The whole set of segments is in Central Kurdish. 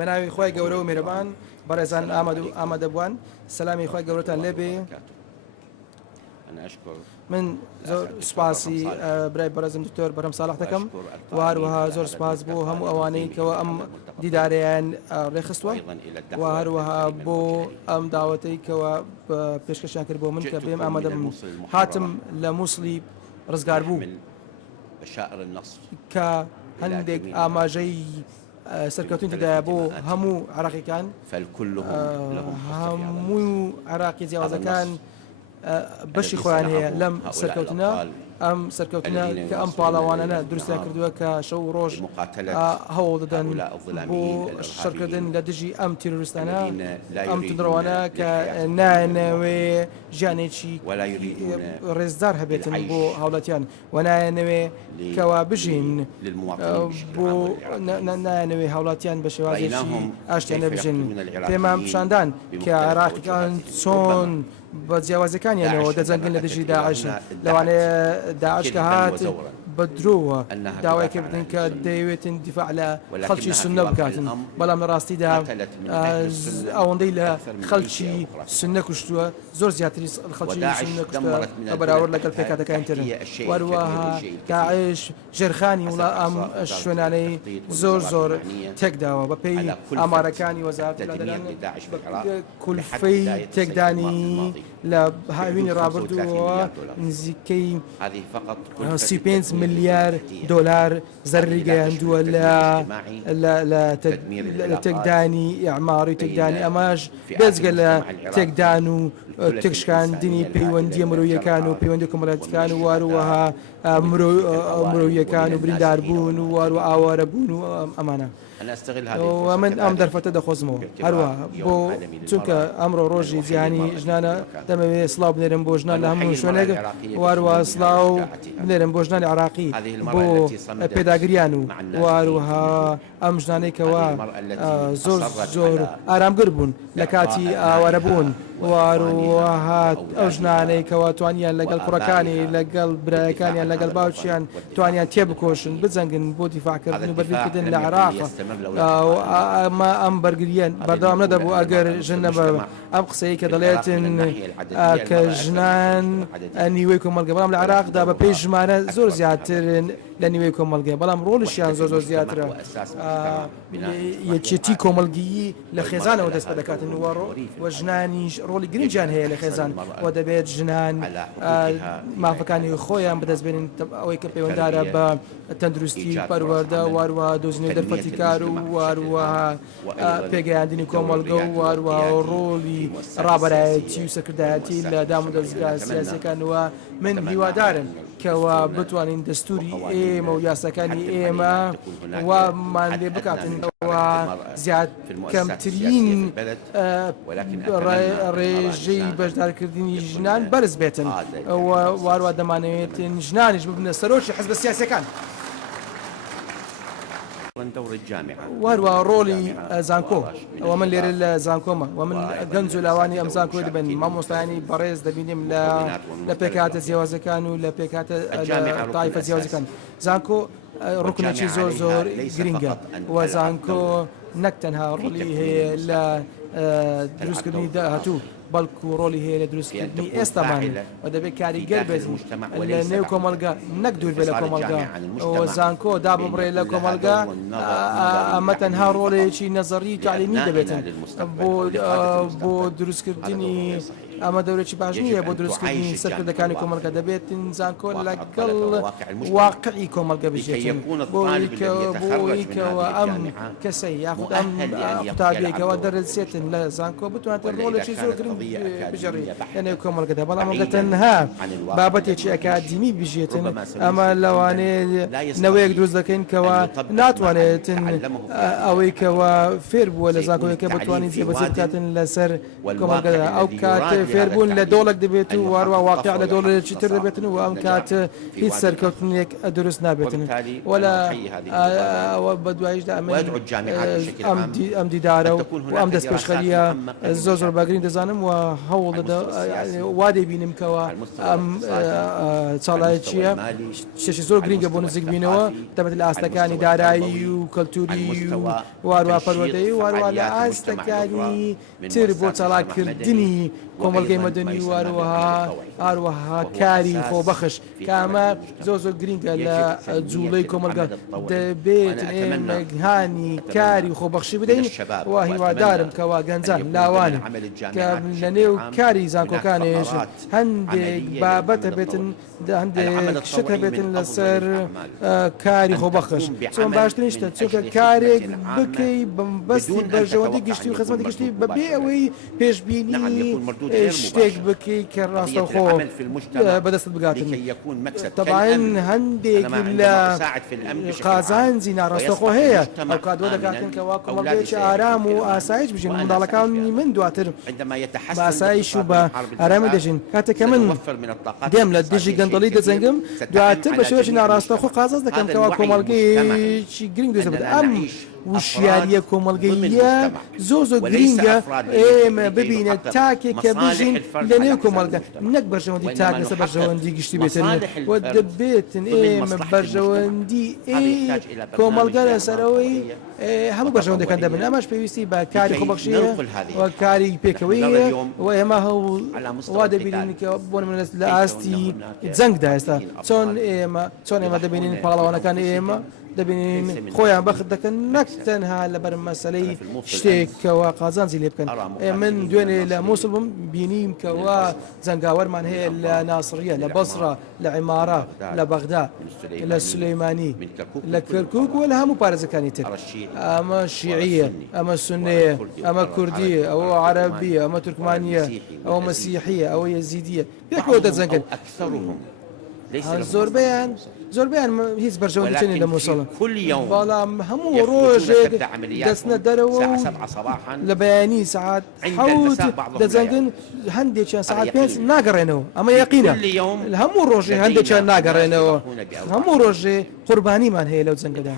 بەناوی خۆی گەورە و میێرەبان بەڕێزان ئامادەبووان سەلامی خۆی گەورەتان لێبێ. من زۆر سوپاسی برای بەڕێزم دکتۆر بەرهەم ساڵح دەکەم و هەروەها زۆر سوپاس بۆ هەموو ئەوانەی کەەوە ئەم دیدارەیان ڕێخستووە و هەروەها بۆ ئەم داوەتەی کەەوە پێشکەشیان کرد بۆ من کە بێم ئامادە بم. هاتم لە مووسڵی ڕزگار بوو کە هەندێک ئاماژەی سەرکەوتنی تدایە بۆ هەموو عراقیەکان، هەموو عراقی جیاوازەکان بەشی خۆیان هەیە لەم سەرکەوتنە. ئەم سەرکەوتنە کە ئەم پاڵاوانانە دروستیان کردووە کە شەو ڕۆژ هەوڵ دەدەن بۆ شەڕکردن لە دژی ئەم تیرۆریستانە، ئەم تندڕەوانە کە نایەنەوێ ژیانێکی ڕێزدار هەبێتن بۆ هاوڵاتیان و نایەنەوێ کەوا بژین بۆ نایەنەوێ هاوڵاتیان بە شێوازێکی ئاشتیان نەبژین. پێمان پیشاندان کە عێراقیەکان چۆن بە جیاوازەکانیانەوە دەجەنگن لە دژی داعش، لەوانەیە داعش کە هات بە درۆوە داوای کردن کە دەیەوێتن دیفاع لە خەڵکی سنە بکاتن، بەڵام لە ڕاستیدا ئەوەندەی لە خەڵکی سنە کوشتووە زۆر زیاتری خەڵکی سنە کوشتووە بەراورد لەگەڵ پێکاتەکانی ترن. وەروەها داعش ژێرخانی وڵا ئەم شوێنانەی زۆر تێکداوە بە پێی ئامارەکانی وەزارەتی کولفەی تێکدانی لە هاوینی ڕابردووەوە نزیکەی 35 ملیار دلار زەرری گەیاندووە لە تێکدانی ئەعماری تێکدانی ئەماش بێجگە لە تێکدان و تێکشکاندنی پەیوەندی مرۆییەکان و پەیوەندی کۆمەڵایەتیەکان و واروەها مرۆییەکان و برینداربوون و واروە ئاوارەبوون و ئەمانە. من ئەم دەرفەتە دەخۆزمەوە هەروە بۆ چونکە ئەمڕۆ ڕۆژی جیهانی ژنانە دەمەوێت سڵاو بنێرم بۆ ژنان لە هەموو شوێنێک، واروە سڵاو بنێرم بۆ ژنانی عراقی بۆ پێداگریان و واروها ئەم ژنانێکەوە زۆر ئارامگر بوون لە کاتی ئاوارەبوون، واروەها ئەو ژنانەی کەوا توانیان لەگەڵ کوڕەکانی لەگەڵ برایەکانیان لەگەڵ باوچیان توانیان تێبکۆشن بجەنگن بۆ دیفاعکردن و بەرگریکردن لە عێراق. ئەم بەرگریان بەردەوام نەدەبوو ئەگەر ژن نەبە ئەم قسەی کە دەڵێتن کە ژنان نیوەی کۆمەلگە، بەڵام لە عێراقدا بە پێی ژمانە زۆر زیاترن لە نیوەی کۆمەلگە، بەڵام ڕۆڵیشیان زۆر زیاترە. یەکێتی کۆمەلگیی لە خێزانەوە دەست پێ دەکاتن و ژنانیش ڕۆڵی گرنگیان هەیە لە خێزان و دەبێت ژنان مافەکانی خۆیان بەدەستبێنن ئەوەی کە پەیوەنددارە بە تەندروستی پەروەردە، واروەها دۆزینەوەی دەرفەتی کار و واروەها پێگەیاندنی کۆمەلگە و واروەها ڕۆڵی ڕابەرایەتی و سەرکردایەتی لە دام و دەستگا سیاسیەکانەوە. من هیوادارم کەوا بتوانین دەستوری ئێمە و یاساکانی ئێمە وامان لێ بکاتنەوە زیاد کەمترین ڕێژەی بەشدارکردنی ژنان بەرز بێتن، واروە دەمانەوێتن ژنانیش ببنە سەرۆکی حزبە سیاسیەکان. واروە ڕۆڵی زانکۆ ئەوە من لێرە لە زانکۆمە و من گەنج و لاوانی ئەم زانکۆی دەبن مامۆستایانی بەڕێز دەبینیم لە پێکاتە جیاوازەکان و لە پێکاتە تایفە جیاوازەکان. زانکۆ ڕوکنێکی زۆر گرینگە و زانکۆ نەک تەنها ڕۆڵی هەیە لە دروستکردنی داهاتوو بەڵکو ڕۆڵی هەیە لە دروستکردنی ئێستامان و دەبێت کاریگەر بێت لە نێو کۆمەلگا نەک دوور بێت لە کۆمەلگا. زانکۆ داببڕێ لە کۆمەلگا ئەمە تەنها ڕۆڵێکی نەزەری تعلیمی دەبێتن بۆ دروستکردنی ئەمە دەورێکی باش نییە بۆ دروستکردنی سەرکردەکانی کۆمەلگا دەبێتن زانکۆ لەگەڵ واقعی کۆمەلگە بژێتن بۆی کەەوە ئەم کەسەی یاخود ئەم قوتابیەکەوە دەرەچێتن لە زانکۆ بتوانێت ڕۆڵێکی زۆر گرنگ بژێڕی لە نێو کۆمەلگەدا، بەڵام ئەمە تەنها بابەتێکی ئەکادیمی بژێتن. ئەمە لەوانەیە نەوەیەک دروست دەکەین کەەوە ناتوانێتن ئەوەی کەەوە فێر بووە لە زانکۆیەکە بتوانین جێبەجێ بکاتن لەسەر کۆمەلگەدا. ئەو کاتێ فێربوون لە دۆڵێک دەبێت و وارووا واقع لە دۆڵێکی تر دەبێتن و ئەم کات هیچ سەرکەوتنێک دروست نابێتن ولا بە دوایشدا ئەم دیدارە و ئەم دەست پێشخەریە زۆر باگرین دەزانم و هەوڵ وا دەبینم کەەوە ئەم چاڵایە چییە شێشی زۆر گرینگە بۆ نزیک بینەوە دەبێت لە ئاستەکانی دارایی و کەلتوری و وارووا پەروەردەی وارووا لە ئاستەکانی تر بۆ چاڵاکردنی کۆمەڵگەی مەدەنی هاروەها کاری خۆبەخش کامە زۆر گرینگە لە جوڵەی کۆمەلگا دەبێت ئێمەهانی کاری خۆبەخشی بدەین و هیوادارم کەوا گەنجان لاوانم کە لە نێو کاری زانکۆکانێش هەندێک بابەت هەبێتن هەندێک شت هەبێتن لەسەر کاری خۆبەخش چۆن باشترین شتە چونکە کارێک بکەی بەستی بەرژەوەندی گشتی و خزمەتی گشتی بەبێ ئەوەی پێشبینی شتێک بکەی کە ڕاستەوخۆ بەدەست بگاتن تەبعاەن هەندێک لە قازانجی ناڕاستەخۆ هەیە ئەو کادوە دەکاتن کەوا کۆمەڵگەیەکی ئارام و ئاسایش بژین منداڵەکانی من دواتر بە ئاسایش و بە ئارامی دەژین کاتێککە من دێم لە دژی گەندەڵی دەجەنگم دواتر بە شێوەی ناڕاستەخۆ قازانج دەکەم کەوا کۆمەڵگەیەکی گرنگ دەست بێت ئەم وشیاریە کۆمەڵگەیە زۆر گرینگە ئێمە ببینە تاکێک کە بژین لە نێو کۆمەڵگە نەک بەرژەوەندی تاک لەسەر بەرژەوەندی گشتی بێتن و دەبێتن ئێمە بەرژەوەندی کۆمەڵگە لەسەرەوەی هەموو بەرژەوەندەکان دەبن ئەمەش پێویستی بە کاری خۆبەخشیە و کاری پێکەوەیە و ئێمە وا دەبینین کە بۆ نمونە لە ئاستی جەنگدا ئێستا چۆن ئێمە دەبینین پاڵەوانەکان ئێمە دەبینین خۆیان بەخت دەکەن نەک تەنها لەبەر مەسەلەی شتێکەوە قازانجی لێ بکەن من دوێنێ لە مووسڵ بم بینیم کەوا جەنگاوەرمان هەیە لە ناسڕیە لە بەسڕە لە عیمارە لە بەغدا لە سولەیمانی لە کەرکووک و لە هەموو پارێزەکانی تر ئەمە شیعیە ئەمە سونەیە ئەمە کوردیە ئەوە عەرەبیە ئەمە تورکمانیە ئەوە مەسیحیە ئەوە یەزیدیە پێکەوە دەجەنگن زۆربیان هیچ بەرژەوەندی لە مووسڵن بەڵام هەموو ڕۆژێک دەستنە دەرەوە لە بەیانی سعات حەوت دەجەنگن هەندێکیان سعات 5 ناگەڕێنەوە ئەمە یەقینە هەموو ڕۆژێ هەندێکیان ناگەڕێنەوە هەموو ڕۆژێ قوربانیمان هەیە لەو جەنگەدا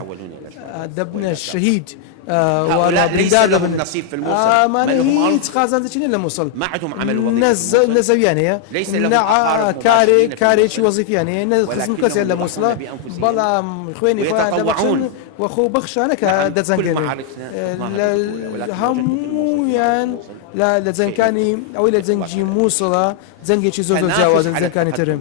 دەبنە شەهید لهم نصيب في الموصل ما لهم هيك قازان تشينين للموصل ما عندهم عمل وظيفي نزويان هي ليس لهم كاري شي وظيفيان هي نخزم كسر للموصلة بلا خويني يتطوعون وخو بخشانك دزنجين همويان لا لزنكاني او الى زنجي موصله زنجي شي زوز جواز زنكاني ترم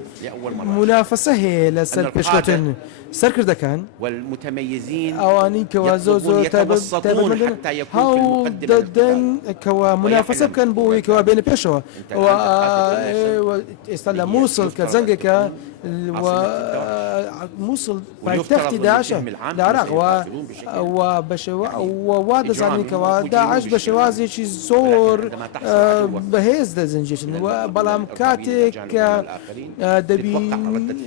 منافسه هي لسر بيشكتن سركر كان والمتميزين اواني كوازوزو يتوسطون حتى يكون في ددن كوا منافسه كان بوي كوا بين بيشوا و استلا موصل كزنجك وموصل بايتختي داعش العراق وواد زاني كوا داعش بشوازي شي زور بهيز دزنجيشن وبلام كاتك دبين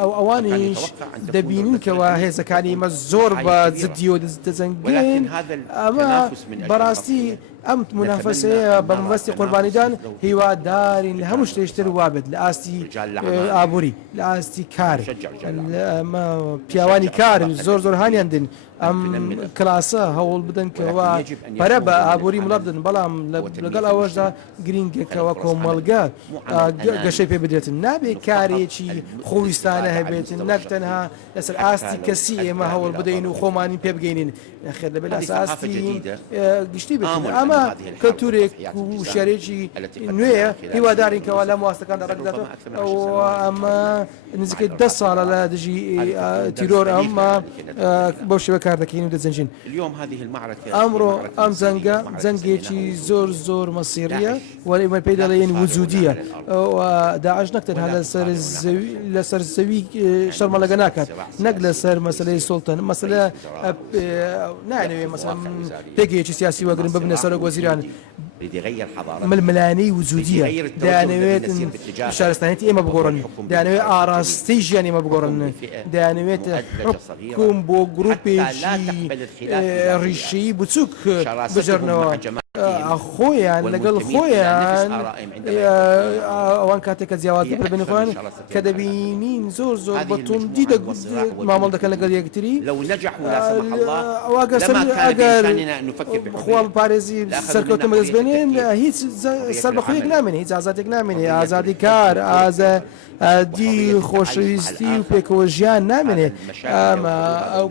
او اوانيش دبين كوا هيز كاني مزور بزديو دزنجين اما براستي ام منافسه بمبستي قرباني دان هي دارين همش تشتري وابد لاستي ابوري لاستي كار ما بيواني كار زور هاني عندن ام كلاسه هول بدن كوا بربا ابوري ملابدن بلام لقال اوجدا جرينج كوا كومالغا قشي في بديت النبي كاري شي خويستانه هبيت نكتنها يسر استي كسي ما هول بدين وخوماني بيبجينين اخر بالاساسي قشتي بت اما كالتوريك وشاريجي نوية هو دارين كوالا مواستكان رقداته واما نزكي دس على دجي تيرور اما بوش بكاردكين ودزنجين اليوم هذه المعركة امرو ام زنجي زور مصيرية ولا بيدالين وجودية وداعش نكتر هذا سر الزوي شرم لقناكات نقل سر مسألة سلطان مسألة نعني مثلا بيجي سياسي وقرن ببنى سرق وزيران يغير حضارة ململاني وجودية دانويت شارستانيتي ما بقولن دانويت آراستيجياني ما بقولن دانويت حكم بو جروبي ريشي بتسوق بجرنوا خۆیان لەگەڵ خۆیان ئەوان کاتێک کە جیاواز بینی خۆیان کە دەبینین زۆر بەتوندی مامەڵ دەکەن لەگەڵ یەکتری ئەواگە ئەگەر خوا پارێزی سەرکەوتن بەدەستبێنێن هیچ سەر بەخۆیەک نامێنێ هیچ ئازادێک نامێنێ ئازادی کار ئازادی خۆشەویستی و پێکەوە ژیان نامێنێ ئەمە ئەو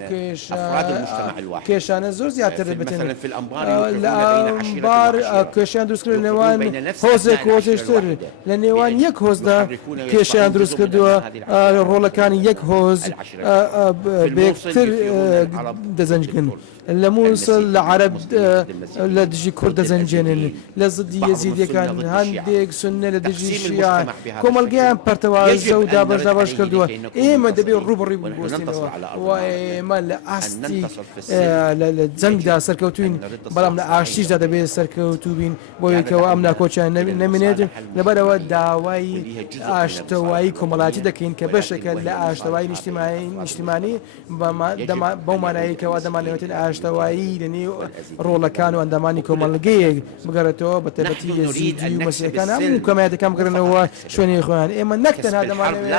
کێشانە زۆر زیاتر دەبێتن لە ئەمبار کێشیان دروستکرد نێوان هۆزێک هۆزێشتر لە نێوان یەک هۆزدا کێشیان دروست کردووە ڕۆڵەکانی یەک هۆز بێکتر دەزەنجکن لە مووسڵ لە عەرەب لە دژی کورد دەزەنجێنن لە زدی یەزیدیەکان هەندێک سوننە لە دژی شیعە کۆمەڵگەیان پەرتەوازە و دابەش کردووە ئێمە دەبێت ڕوبڕی بووبستینەوە و ئێمە لە ئاستی لە جەنگدا سەرکەوتوین بەڵام لە ئاشتیشدا دەبێت سەرکەوتوو بین بۆ یەکەوە ئەم ناکۆچیان نەمێنێت لەبەرەوە داوای ئاشتەوایی کۆمەڵاتی دەکەین کە بەشێکە لە ئاشتەوایی نیشتیمانی بەو مانایەکەوە دەمانەوێتن ئاشتەوایی لەنێو ڕۆڵەکان و ئەندامانی کۆمەڵگەیەک بگەڕێتەوە بە تایبەتی یەزیدی و مەسیحەکان هەموو کۆمەڵگەکان بگرنەوە شوێنی خۆیان ئێمە نەک تەنها دەمانەوێت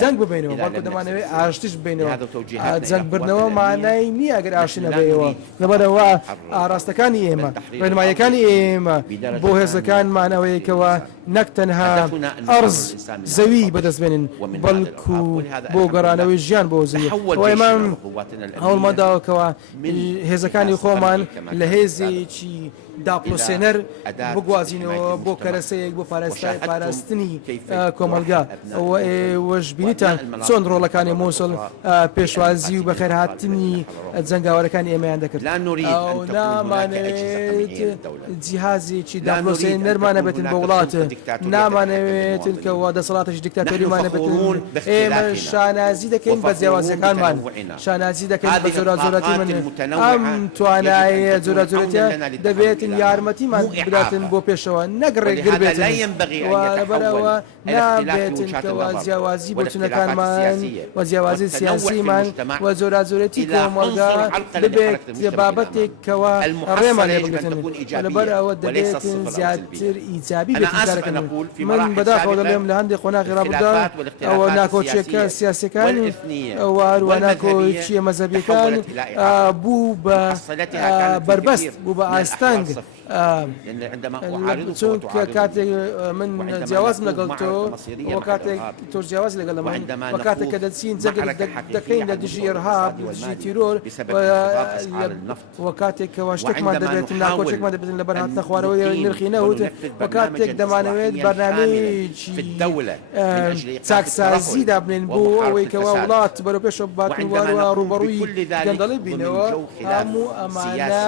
جەنگ ببینەوە بەڵکو دەمانەوێت ئاشتیش ببینەوە جەنگ بردنەوە مانای نییە ئەگەر ئاشتی نەبێەوە لەبەرەوە ئاراستەکانی ئێمە ڕێنماییەکانی ئێمە بۆ هێزەکانمانەوەیەکەوە نەک تەنها ئەرز زەوی بەدەستبێنن بەڵکو بۆ گەڕانەوەی ژیان بۆ زەوی ئێمە هەوڵمەداوەکەوە هێزەکانی خۆمان لە هێزێکی داپلۆسێنەر بگوازینەوە بۆ کەرەسەیەک بۆ پاراستنی کۆمەلگا وەش بینیتان چۆن ڕۆڵەکانی مووسڵ پێشوازی و بەخێرهاتنی جەنگاوەرەکانی ئێمەیان دەکرد نامانەوێت جیهازێکی داپلۆسێنەرمانە بێتن بە وڵاتە نامانەوێت کەەوە دەسەڵاتش دیکتاتۆریمانە بێتن ئێمە شانازی دەکەین بە جیاوازەکانمان شانازی دەکەین بە زۆراتزۆراتی من ئەم توانایە زۆراتزۆرەتە دەبێت یارمەتیمان بداتن بۆ پێشەوە نەگڕێگر بێتن لەبەرەوە نابێتن کەوا جیاوازی بۆچونەکانمان و جیاوازی سیاسیمان و زۆراتزۆرەتی کۆمەڵگا ببێت بابەتێک کەوا ڕێمان لێ بگرێتن لەبەرەوە دەبێتن زیاتر ئیجابی بێتن من بەداخەوە دەڵێم لە هەندێک قۆناغی ڕابردوودا ئەوە ناکۆچیەکە سیاسیەکان و ناکۆچیە مەزەبیەکان بوو بە بربەست بوو بە ئاستەنگ چونکە کاتێک من جیاوازم لەگەڵ تۆ وە کاتێک تۆ جیاواز لەگەڵ من وە کاتێک کە دەچین جەنگ دەکەین لە دژی ئێرهاب لە دژی تیرۆر وە کاتێک کەوا شتێکمان دەبێت ناکۆچێکمان دەبێتن لەبەر هاتنە خوارەوەی نرخی نەوت وە کاتێک دەمانەوێت بەرنامەیەکی چاکسازی دابنێن بۆ ئەوەی کەوا وڵات بەرەو پێشەوە باتن وارەوە ڕوبەڕووی گەندەڵی بینەوە هەموو ئەمانە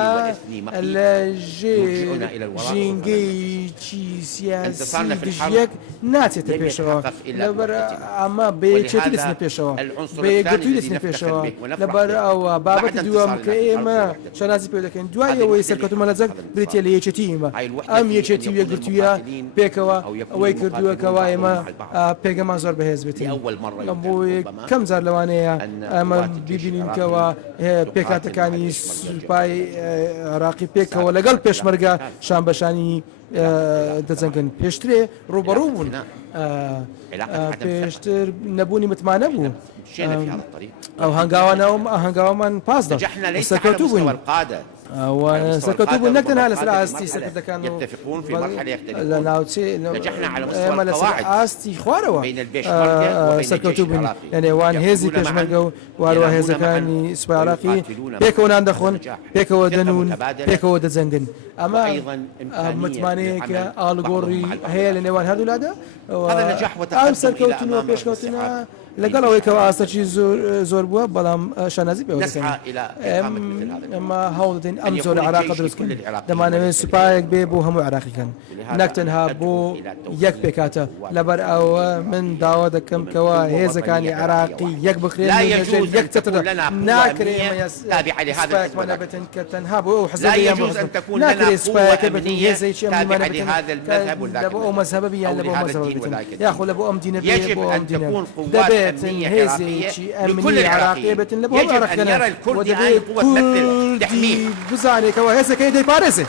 لە ژینگەیەکی سیاسی دژیەک ناچێتە پێشەوە لەبەر ئەمە بەیەکێتی دەچنە پێشەوە بەیەکگرتووی دەچنە پێشەوە لەبەر ئەوە بابەتی دووەم کە ئێمە شانازی پێ دەکەین دوای ئەوەی سەرکەوتومە لە جەنگ بریتە لە یەکێتی ئێمە ئەم یەکێتی و یەکگرتوویە پێکەوە ئەوەی کردووەکەوە ئێمە پێگەمان زۆر بەهێز بێتین بۆ کەم جار لەوانەیە ئەمە ببینینکەوە پێکاتەکانی سوپای عێراقی پێکەوە لەگەڵ پێشمەرگە شان بەشانی دەجەنگن پێشترێ ڕوبەڕوو بوون پێشتر نەبوونی متمانە بوو ئەو هەنگاوەمان پاسدا سەرکەوتوو بووین سەرکەوتوو بوون نەک تەنها لەسەر ئاستی سەرکردەکان لە ناوچێ ئێمە لەسەر ئاستی خوارەوە سەرکەوتوو بوون لە نێوان هێزی پێشمەرگە و واروە هێزەکانی سوپای عێراقی پێکەوە نان دەخۆن پێکەوە دەنون پێکەوە دەجەنگن ئەمە متمانەیەکە ئاڵگۆڕی هەیە لە نێوان هەردوولادا ئەم سەرکەوتنەوە پێشکەوتنە لەگەڵ ئەوەی کەەوە ئاستەکی زۆر بووە بەڵام شانازی پێ ئەمە هەوڵ دەدەین ئەم زۆر عێراق دروستکەین دەمانەوێت سوپایەک بێ بۆ هەموو عێراقیەکان نەک تەنها بۆ یەک پێکاتە لەبەر ئەوە من داوا دەکەم کەەوە هێزەکانی عێراقی یەک بخرێن یەک چترە ناکرێمەیەمانە بێتن کە تەنها بۆ ئەو حەزەیان ناکرێت سوپایەکە بێتن هێزێکی ئەمانە لە بۆ ئەو مەزهەبە یان لە بۆ مەزهەبە بێتن یاخۆ لە بۆ ئەم دینە بێ بۆ ئەم دینە دەبێت هێزێکی ئەمنی عێراقی بێتن لە بۆ عێراقیەکە بزانێکەوە هێزەکەی دەیپارێزێ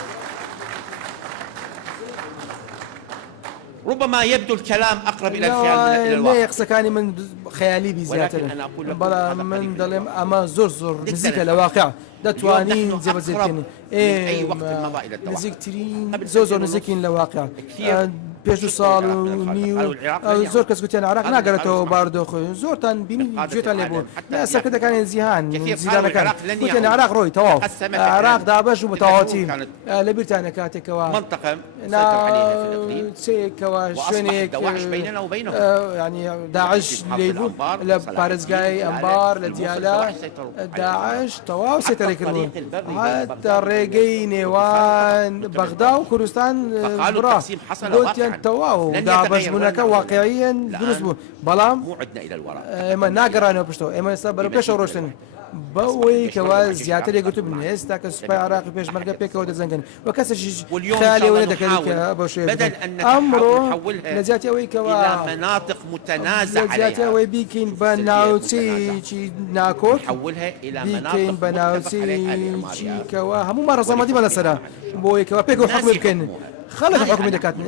ربما يبدو الكلام أقرب إلى الخيال إلى لا الواقع، يقصكاني من خيالي بزيادة، ولكن أنا أقول لكم بلا هذا من قريب دلم أما زور نزيك جداً. الواقع دتوانين اليوم زي نحن بزيكين أقرب من أي وقت مضى إلى التوحد. نزيك ترين قبل زور سنتين نزيكين الواقع كثير بيش صال العراق من الخارج. ونيو قالوا العراق لن زور يعود. كسكوتي العراق قالوا ناقرته اسمعوا. باردو خو زور تان بيني قادة جوتان العالم ليبو حتى لا سكتة كان زيهان كثير زيدان قالوا كان العراق لن كوتي يعود. العراق روي تواو تقسمت العراق البلاد. دابش ومتواوتي كانت لبرتانا كاتك منطقة سيطر عليها في الإقليم، سيك وأصبح وشنيك الدواعش بيننا وبينهم. يعني داعش محافظ ليبو الأنبار، لبارزقاي صلاح أنبار الدين، لديالا الدواعش سيطروا على داعش تواو سيطر حتى يكرمون الطريق البري بين حتى بغداد الريقي نيوان بغداد وكردستان فقالوا برا التقسيم حصل قلت واقعاً. تواو لن دابش يتغير هناك ولن واقعيا بالنسبة بلام مو عدنا إلى الوراء. اما ناقر انا بشتو اما صبر بيش روشتن بوي كواز زياتر يقولوا بالناس تاك سباي عراقي بيش مرقه بيك ود زنقن وكسش واليوم إن شاء خالي الله ولدك هذيك نحاول ابو شيء بدل أن امره نحولها لزياتي وي كوا إلى مناطق متنازع زياتي عليها، وي بيكين بناوتي شي ناكوت نحولها إلى بيكين مناطق متفق بناوتي عليها شي لإعمارها. كوا هم مرة صمدي ولا سرا بوي كوا بيكو الناس حكم يمكن يحكموها. خلك ما حكم يعني دكات من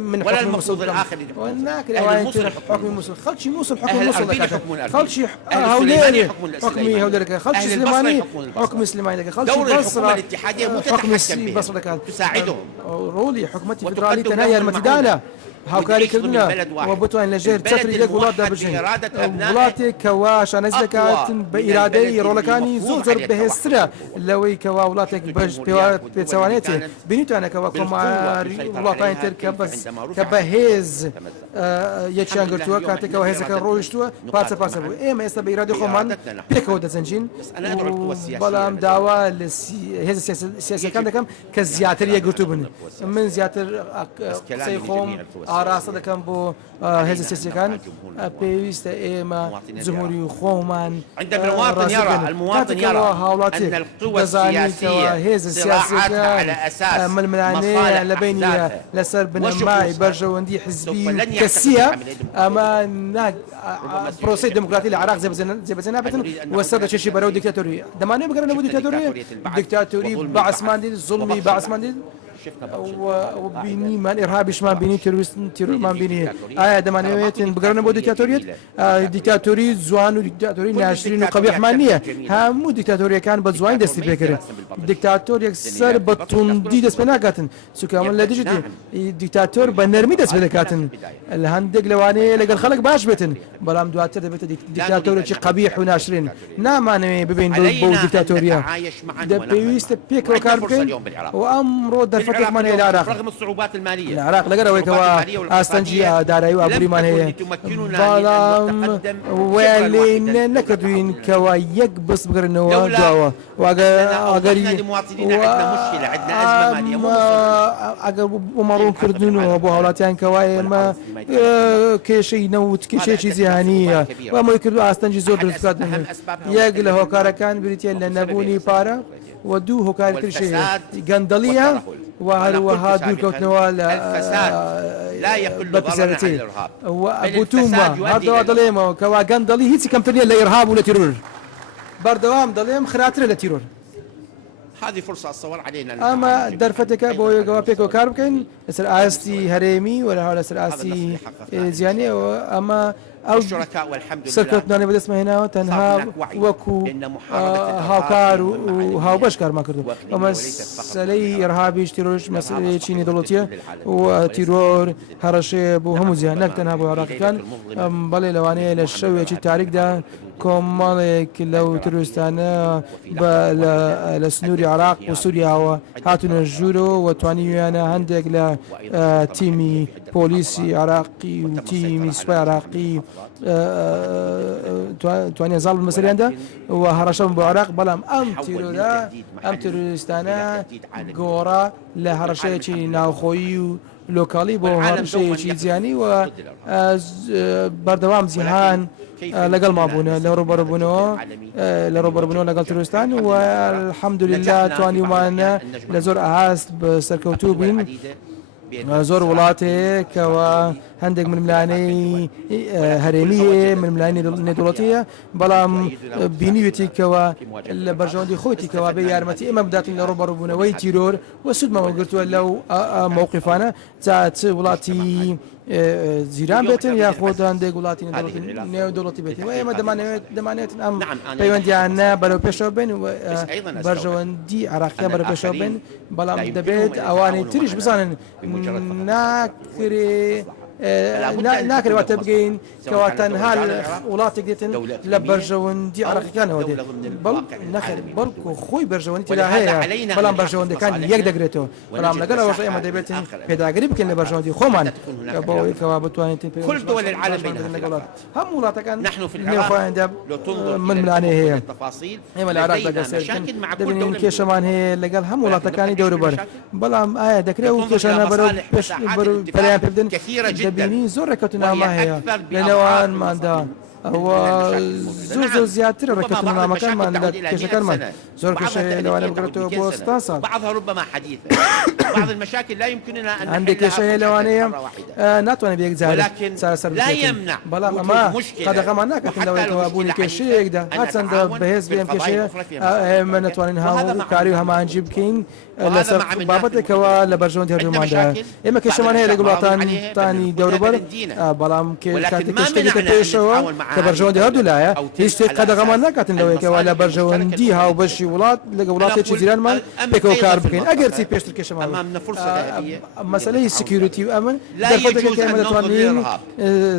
من ولا حكم المفروض الموصل الآخر يحكم. هناك أهل الموصل يحكمون حكم الموصل خلشي موصل حكم أهل الموصل الأربيل يحكمون الأربيل. خلشي أهل السليماني هوليري يحكمون حكمي السليماني. هوليري خلشي أهل البصرة سليماني يحكمون البصرة. حكم سليماني لك خلشي دور الحكومة بصرة الاتحادية مو حكم تتحكم بهم، بصرة كان تساعدهم. رولي حكومتي وتقدم فدرالي لهم تنهي المتدانة المعونة. هاوكاري وتعيش ضمن كردنا بلد واحد. وبطوان لجير البلد تسري لك ولاد الموحد دابجين بإرادة أبنائه ولاتي كواش انا أقوى زكات من بإرادي البلد رولكاني المفروض زوزر عليه التوحد. بهسترا لوي كوا ولاتك باش الجمهوريات والدول بيتسوانيتي اللي كانت بينيتو انا كوا بالقوة كماري يسيطر ولاتين عليها تركب كيف بس عندما رفعت كبهيز تمزق. يتشان قلتوا كاتك كوا هيز كان رويشتوا بارسا بارسا بو ايه ما يستا بإرادي خومان بإرادتنا نحن. بيكو دزنجين أنا أدعو القوى السياسية بلام التي دعوة هيز السياسة كان دكم كزياتر يقولوا بن من زياتر كلامي سيخوم لجميع القوى السياسية. آراسة دكم بو هيز السياسة كان بيست إيما جمهوري خومان عندما المواطن يرى أن القوى السياسية صراعاتها على أساس مصالح لبيني أحزابها لسر بن وشخوصها ماي برجا وندي سوف حزبي لن يعتقد كسيا عملية ديمقراطية. اما ناق بروسي ديمقراطي العراق زي بزنابتن وسر شيء برو ديكتاتوري دماني بقرا نبو ديكتاتوري ديكتاتوري بعث مانديل ظلمي بعث مانديل وبيني مان ارهابي شمان بيني تيرورست تيرور مان بيني دمانيتن بقرا نبو ديكتاتوريت ديكتاتوري زوان وديكتاتوري ناشرين وقبيح مانيه هم ديكتاتوري كان بزوان دستي بكره ديكتاتوري سر بتوندي دس بناكاتن سو كمان لا ديجيتي ديكتاتور بنرمي دس بناكاتن الهندق لواني لقى الخلق باش بتن بلام دواتر دبت ديكتاتوري شي قبيح وناشرين نعم انا بين بو ديكتاتوريا ده بيست بيك وكاربين وامرو دفتك من العراق رغم الصعوبات المالية العراق لقى ويكوا استنجي داري وابري من هي بلام ويلين نكدوين كوا يكبس بقر النوا دوا واجري عندنا مشكلة عندنا أزمة مالية مو اگر عمرو كردون ابو هولاتيان كواي ما كشي نوت كشي چیزی هنیه و ما يكردو استنجي زور درست يقل هو كاركان بريتي لنبوني بارا ودو هو كار كل شيء غندليه وهل وهادو كوتنوا لا يقل ضررا عن الإرهاب وبوتوما هذا ضليمه كوا غندلي هيك كم تري الارهاب ولا تيرور بردوام ضليم خراتر لتيرور هذه فرصة أتصور علينا اما درفتك بو جوابيكو كاربكن سر استي هريمي ولا هذا سر استي زياني اما او الشركاء والحمد لله سكرتنا بس ما هنا تنها وكو هاوكار وهاو بشكر ما كردو اما سلي ارهابي اشتروش مسألة چيني دولتيه وتيرور هرشي بو هم زيانك تنها بو عراق كان بلي لواني للشوية شي تاريخ ده كمالك لو تروستانا لسنوري عراق وسوريا هاتون الجورو وتواني انا عندك ل تيمي بوليسي عراقي وتيمي سباي عراقي تواني ظل المسيري عنده وهرشان بعراق بلام تيرو دا تروستانا غورا لهرشي شي ناوخوي لوكالي بو هرشي شي زياني و بردوام زيهان لقل ما بونا لروبر بونو لقل تروستان والحمد لله تواني معنا لزور أهاس بسركوتوبين زور ولاتي كوا هەندێک ململانەی هەرێمی هەیە ململانی نێدوڵەتیە بەڵام بینیوێتی کەەوە لە بەرژەوەندی خۆتی کەوا بێ یارمەتی ئێمە بداتین لە ڕۆبەڕووبوونەوەی تیرۆر و سوودمەوە گرتووە لەو مووقیفانە جاچ وڵاتی زیران بێتن یاخۆ هەندێک وڵاتی نێودوڵەتی بێت ئێمە دەمانێت ئەم پەیوەندیانە بەرەو پێشەوە بێن و بەرژەوەندی عراقیان بەرەو پێشەوە بێن بەڵام دەبێت ئەوانەی تریش بزانن ناکرێتە بگەین کەوا تەنها وڵاتێک دێتن لە بەرژەوەندی عراقیەکانەوە دێت نەخێر بەڵکو خۆی بەرژەوەندی تێدا هەیە بەڵام بەرژەوەندەکان یەک دەگرێتەوە بەڵام لەگەڵ ئەوەش ئێمە دەبێتن پێداگری بکەین لە بەرژەوەندی خۆمان بەوەی کەوا بتوانین هەموو وڵاتەکان نێوخۆیاندا ململانێ هەیە ئێمە لە عراق دەگەسێتن دەبینین کێشەمان هەیە لەگەڵ هەموو وڵاتەکانی دەوروبەر بەڵام ئایا دەکرێت و کێشانە بەرەو پەریان پێ بدەن دەبینی زۆر ڕێکەوتنامە هەیە لەنێوانماندا ئەوە زۆر زیاترە ڕێکەوتنامەکانمان لە کێشەکانمان زۆر کێشەیە لەوانە بگرێتەوە بۆ 100 ساڵ هەندێک کێشە هەیە لەوانەیە ناتوانێت بەیەک جار چارەسەر بکرێتن بەڵام ئەمە قەدەغەمان ناکەن لەوەیەوە بوونی کێشەیەکدا هەرچەندە بەهێز بێم کێشەیە ئێمە ناتوانین هاوکاری و هەمانجی بکەین لەسەر بابەتێکەوە لە بەرژەوەندی هەردووماندا ئێمە کێشەمان هەیە لە وڵاتانی دەوروبەر بەڵام کاتێک کێشتێکە پێشەوە کە بەرژەوەندی هەردوو لایە هیچ شتێک قەدەغەمان ناکاتن لەوەیەکەوە لە بەرژەوەندی هاوبەشی وڵات لەگە وڵاتێکی جیرانمان پێکەوە کار بکەین ئەگەر چی پێشتر کێشەمان مەسەلەی سکیوریتی و ئەمن دەرفەتەکە ئێمە دەتوانین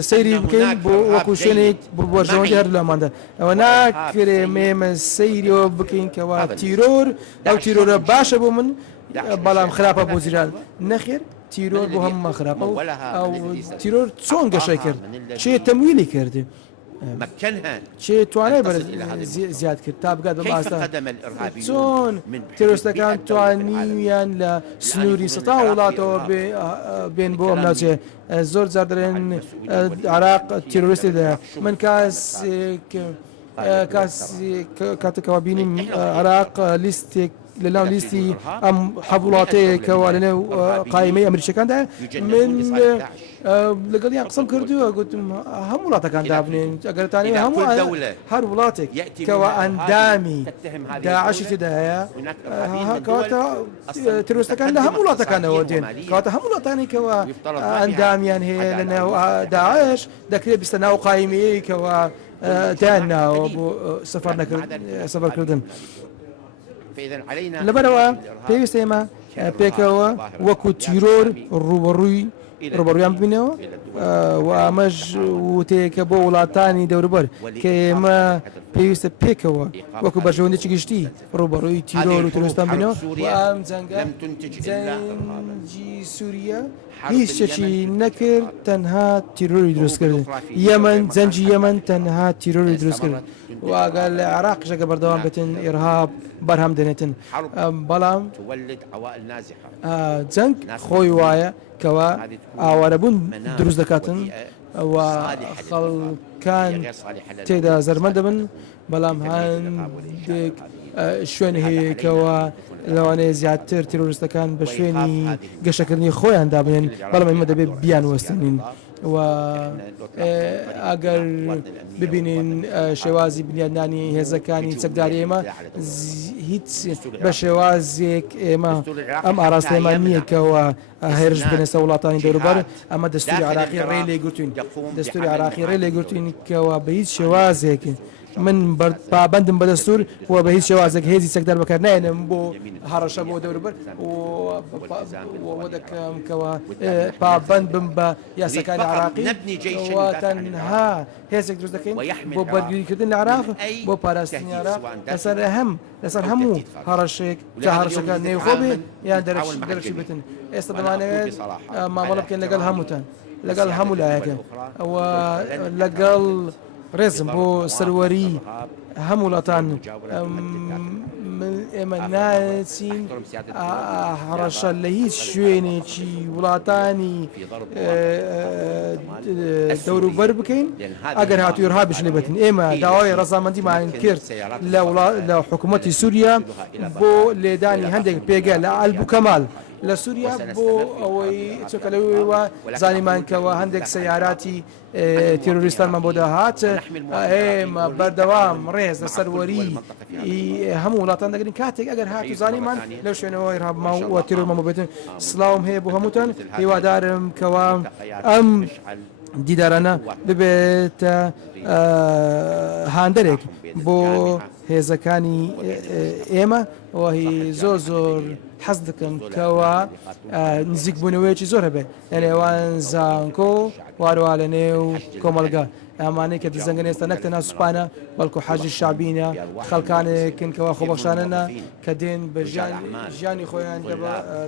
سەیری بکەین بۆ وەکو شوێنێک بۆ بەرژەوەندی هەردوو لاماندا ئەوە ناکرێ ئێمە سەیرەوە بکەین کەوا تیرۆر ئەو تیرۆرە باشە بۆ من بەڵام خراپە بۆ جیران نەخێر تیرۆر بۆ هەمومان خراپە و ئەو تیرۆر چۆن گەشەی کرد چێ تەمویلی کرد چێ توانای زیاد کرد تا بگات بە باستا چۆن تێرۆستەکان توانیان لە سنووری سەتا وڵاتەوە بێن بۆ ئەم ناوچێ زۆر جار دەرێن عراق تیرۆریستێدا من کاتێکەوە بینیم عراق لیستێک لەناو لیستی ئەم حەوڵاتەیەکەوە لەنێو قایمەی ئەمریکیەکاندا من لەگەڵیان قسەم کردووە گوتم هەموو وڵاتەکان دابنێن ئەگەرتانەوە هەموو هەر وڵاتێک کەەوە ئەندامی داعشی تێدا هەیە کەواتە تروستەکان لە هەموو وڵاتەکانەوە دێن کەواتە هەموو وڵاتانی کەەوە ئەندامیان هەیە لەناو داعش دەکرێت بیستە ناو قایمەیەکەوە دایان ناوە بۆ سەفەرکردن لەبەرەوە پێویستە ئێمە پێکەوە وەکو تیرۆر ڕوبەڕوویان ببینەوە و ئەمەش وتەیەکە بۆ وڵاتانی دەوروبەر کە ئێمە پێویستە پێکەوە وەکو بەرژەوەندێکی گشتی ڕوبەڕووی تیرۆر و تروستان بینەوە و ئەم جەنگی سووریە هیچ شتێکی نەکرد تەنها تیرۆری دروستکردن جەنگی یەمەن تەنها تیرۆری دروستکردن واگەر لە عراقیشەکە بەردەوام بێتن ئێرهاب بەرهەم دێنێتن بەڵام جەنگ خۆی وایە کەوا ئاوارەبوون دروست دەکاتن و خەڵکان تێدا زەرمە دەبن بەڵام هەندێک شوێن هەیەکەوە لەوانەیە زیاتر تیرۆریستەکان بە شوێنی گەشەکردنی خۆیان دابنێن بەڵام ئێمە دەبێت بیان وەستێنین و ئەگەر ببینین شێوازی بنیادنانی هێزەکانی چەکداری ئێمە هیچ بە شێوازێک ئێمە ئەم ئاراستەمان نییە کەەوە هێرش بنێستە وڵاتانی دەوروبەر ئەمە دەستوری عراقی ڕێ لێگرتوین دەستوری عراقی ڕێ لێگرتوین کەەوە بە هیچ شێوازێک من پابندم بە دەستور و بە هیچ شێوازێک هێزی چەکدار بەکار نایێنم بۆ هەڕەشە بۆ دەوروبەر دەکەم کەەوە پابند بم بە یاسەکانی عراقی تەنها هێزێک دروست دەکەین بۆ بەرگریکردن لە عراق بۆ پاراستنی عراق لەسەر هەموو هەڕەشێک تا هەڕەشەکان نێوخۆ بێ یان دەرەشی بتن ئێستا دەمانەوێت مامەڵە بکەین لەگەڵ هەمووتان لەگەڵ هەموو لایەکە ئەوە لەگەڵ ڕێزم بۆ سەروەری هەموو وڵاتان ئێمە ناچین هەڕەشە لە هیچ شوێنێکی وڵاتانی دەوروبەر بکەین ئەگەر هاتووی ڕهابش لێ بێتن ئێمە داوای ڕەزامەندیمان کرد لە حکوومەتی سووریا بۆ لێدانی هەندێک پێگە لە ئەلبوکەمال لە سووریا بۆ ئەوەی چۆکەلەوەیەوە زانیمانکەوە هەندێک سەیاراتی تیرۆریستانمان بۆ داهات ئێمە بەردەوام ڕێز لە سەروەری هەموو وڵاتان دەگرین کاتێک ئەگەر هات و زانیمان لەو شوێنەوەی ڕابما و تیرۆرمەمە بێتن سلااوم هەیە بۆ هەمووتان هیوادارم کەوا ئەم دیدارانە ببێتە هاندەرێک بۆ هێزەکانی ئێمە وهی زۆر حەز دەکەم کەوا نزیک بوونەوەیەکی زۆر هەبێت لە نێوان زانکۆ وارووا لە نێو کۆمەلگا ئەمانەی کە دەزەنگن ئێستا نەک تەنها سوپانە بەڵکو حاجی شعبینە خەڵکانێکن کەوا خۆبەخشانەنە کە دێن بە ژیانی خۆیان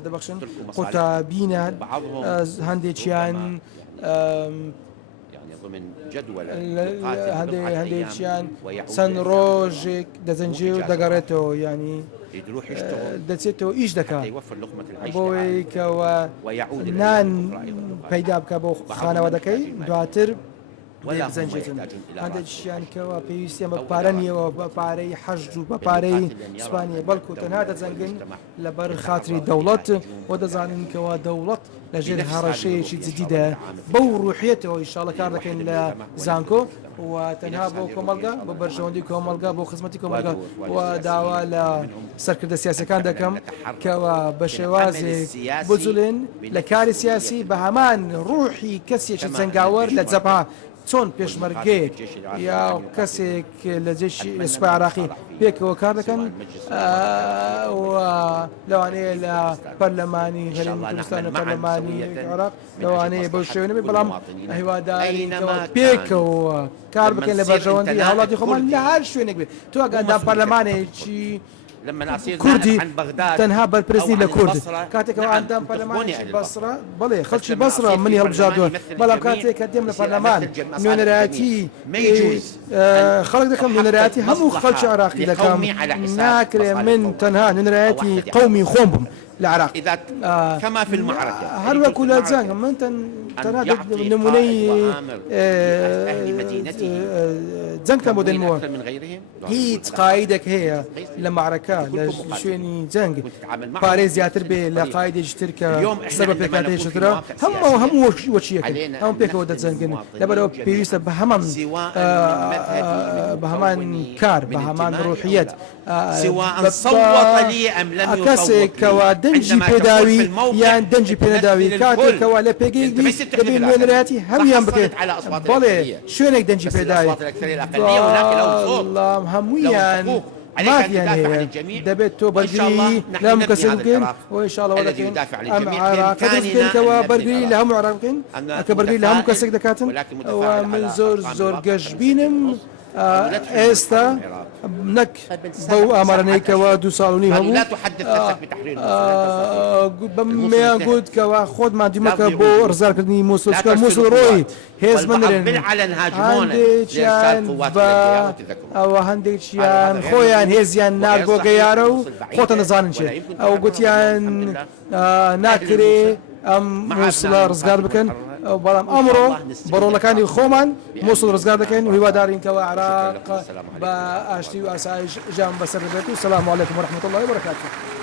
دەبەخشن قوتابینە هەندێکیان هەندێکیان چەند ڕۆژێک دەزەنجێ و دەگەڕێتەوە ینی دەچێتەوە ئیش دەکات بۆی کەوە نان پەیدا بکە بۆ خانەوەدەکەی دواتر زەنجێتن هەندێکیان کەەوە پێویستیان بە پارە نیەوە بە پارەی حەژ و بە پارەی سوپانیە بەڵکو تەنها دەزەنگن لەبەر خاتری دەوڵەت و دەزانن کەەوە دەوڵەت لە ژێر هەڕەشەیەکی جدیدە بەو ڕوحیەتەوە ئینشاڵە کار دەکەین لە زانکۆ و تەنها بۆ کۆمەلگا بۆ بەرژەوەندی کۆمەلگا بۆ خزمەتی کۆمەلگا و داوا لە سەرکردە سیاسەکان دەکەم کەەوە بە شێوازێک بجوڵێن لە کاری سیاسی بە هەمان ڕوحی کەسێکی جەنگاوەر لە جەبها چۆن پێشمەرگەیەک یا کەسێک لە جێشی لە سوپای عراقی پێکەوە کار دەکەن لەوانەیە لە پەرلەمانی هەرێمی کوردستان لە پەرلەمانی عراق لەوانەیە بەو شێوە نەبێت بەڵام هیواداری پێکەوە کار بکەن لە بەرژەوەندی هەوڵاتی خۆمان لە هەر شوێنێک بێت تۆ ئەگەندام پەرلەمانێکی کوردی تەنها بەرپرسنی لە کورد کاتێکەوە ئەندام پەرلەمانی بەسرە بڵێ خەڵکی بەسرە منی هەڵبژاردووە بەڵام کاتێک کە دێم لە پەرلەمان نوێنەرایەتی خەڵک دەکەم نوێنەرایەتی هەموو خەڵکی عراقی دەکەم ناکرێ من تەنها نوێنەرایەتی قەومی خۆم بم للعراق كما في المعركة هل وكل زانغ من تنادى نموني زنك مودن مو هي قايدك هي لمعركة لشويني زنغ باريس ياتر بي لقايد يشترك سبب بكاتي شترا هم وشيك هم بيك ودت زنغن لبرو بيوس بهمان كار بهمان روحيات سواء صوت لي ام لم يصوت دنجي بيداوي يان دنجي بيداوي كاتي كوالا بيجي دبي نوينراتي هم يام بكي بالي شونك دنجي بيداوي الله همويان ما في يعني دبيت تو برجري لهم كسبكين وان شاء الله ولكن ام عراقين كوا برجري لهم عراقين كبرجري لهم كسك دكاتن ومن زور جشبينم ئێستا نەک بەو ئامارانەی کەوا 2 ساڵونی هەبوو بەمیان گوت کەوا خۆتمان دیمەکە بۆ ڕزارکردنی مووسڵچکە مووسڵ ڕۆی هێز منرێن ئەوە هەندێکیان خۆیان هێزیان نار بۆ گەیارە و خۆتە نەزانن چێت ئەو گوتیان ناکرێ ئەم مووسڵە ڕزگار بکەن بەڵام ئەمڕۆ بەڕۆڵەکانی خۆمان مووسڵ ڕزگار دەکەین و هیوادارین کەەوە عراق بە ئاشتی و ئاسایش ژیان بەسەر بێت و سەلام عەلەیکوم وەرەحمەتوڵڵاهی وبەرەکاتوه